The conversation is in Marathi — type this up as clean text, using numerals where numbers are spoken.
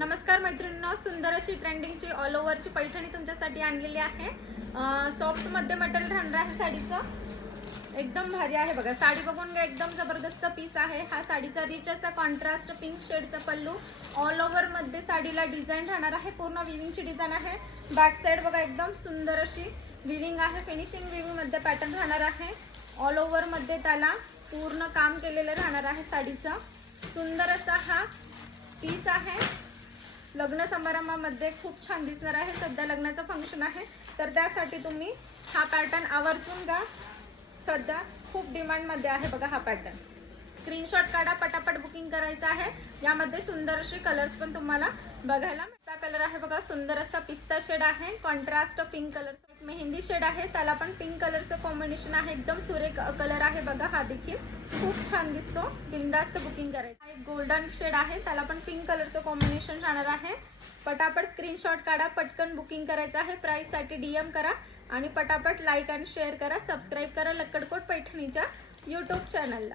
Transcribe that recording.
नमस्कार मैत्रिणींनो, सुंदर अशी ट्रेंडिंगची ऑल ओव्हरची पैठणी तुमच्यासाठी आणलेली आहे। सॉफ्ट मध्ये मटेरियल राहणार आहे साडीचं, एकदम भारी आहे बघा। साडी बघून घ्या, एकदम जबरदस्त पीस आहे हा। साडीचा रिच असा कॉन्ट्रास्ट पिंक शेडचा पल्लू, ऑल ओव्हर मध्ये साडीला डिझाईन राहणार आहे, पूर्ण विविंगची डिझाईन आहे। बॅक साइड बघा, एकदम सुंदर अशी विविंग आहे, फिनिशिंग विविंग मध्ये पॅटर्न राहणार आहे। ऑल ओव्हर मध्ये त्याला पूर्ण काम केलेलं राहणार आहे साडीचा। सुंदर असा हा पीस आहे, लग्न समारंभामध्ये खूप छान दिसणार आहे। सध्या लग्नाचं फंक्शन आहे तर त्यासाठी तुम्ही हा पॅटर्न आवर्जून घ्या, सध्या खूप डिमांड मध्ये आहे बघा हा पॅटर्न। स्क्रीनशॉट काढा, पटापट बुकिंग करायचं आहे। यामध्ये सुंदर असे कलर्स पण तुम्हाला बघायला मिळतात। कलर आहे बघा, सुंदर असा पिस्ता शेड आहे, कॉन्ट्रास्ट पिंक कलरचा एक मेहंदी शेड आहे, त्याला पण पिंक कलरचं कॉम्बिनेशन आहे। एकदम सुरेख कलर आहे बघा, हा देखील खूप छान दिसतो। बिंदास्त बुकिंग करायचं। एक गोल्डन शेड आहे, त्याला पण पिंक कलरचं कॉम्बिनेशन राहणार आहे। पटापट स्क्रीनशॉट काढा, पटकन बुकिंग करायचं आहे। प्राइस साठी डीएम करा आणि पटापट लाईक आणि शेअर करा, सबस्क्राइब करा लक्कडकोट पैठणीच्या यूट्यूब चॅनलला।